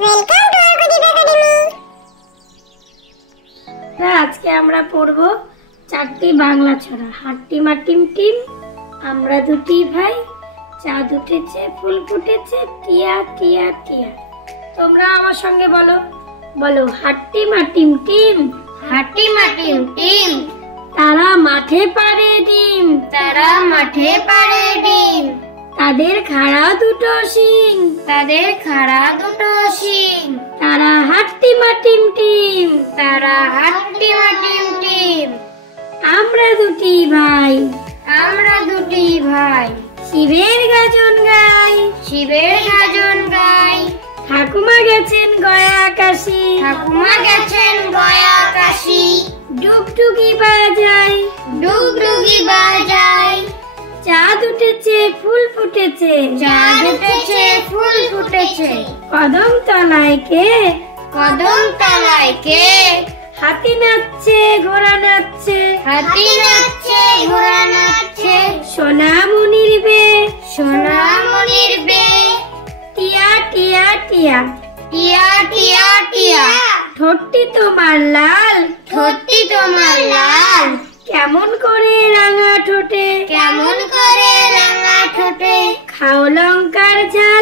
Welcome to আরগদীপ academy. আজকে আমরা পড়ব চারটি বাংলা ছড়া। হাট্টিমা টিম টিম, আমরা দুটি ভাই, চাঁদ উঠেছে ফুল ফুটেছে, টিয়া টিয়া টিয়া। তোমরা আমার সঙ্গে বলো, বলো হাট্টিমা টিম টিম, হাট্টিমা টিম টিম, তারা মাঠে পাড়ে ডিম, তারা মাঠে পাড়ে ডিম, তাদের খাড়া দুটো শিং, তাদের খাড়া দুটো শিং, তারা হাট্টিমা টিম টিম, তারা হাট্টিমা টিম টিম, আমরা দুটি ভাই, আমরা দুটি ভাই, শিবের গাজন গাই, শিবের গাজন গাই, ঠাকুমা গেছেন গয়া কাশি, ঠাকুমা গেছেন গয়া কাশি, ডুগডুগি বাজাই, ডুগডুগি বাজায়, চাঁদ উঠেছে ফুল ফুটেছে, চাঁদ উঠেছে ফুল ফুটেছে, কদম তলায় কে, কদম তলায় কে, হাতি নাচছে ঘোড়া নাচছে, হাতি নাচছে ঘোড়া নাচছে, সোনামণির বে, সোনামণির বে, টিয়া টিয়া টিয়া, টিয়া টিয়া টিয়া, ঠোঁটটি তোমার লাল, ঠোঁটটি তোমার লাল, কেমন করে রাঙা ঠোঁটে, কেমন করে রাঙা ঠোঁটে, খাও লঙ্কার ঝাল,